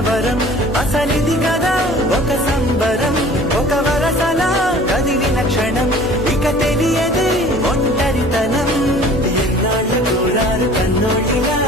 కలవరం అసలిది కదా ఒక సంబరం ఒక వరసలా కదిలిన క్షణం ఇక తెలియదే ఒంటరితనం ఎన్నాళ్ళ కోరారు కన్నోళ్ళిలా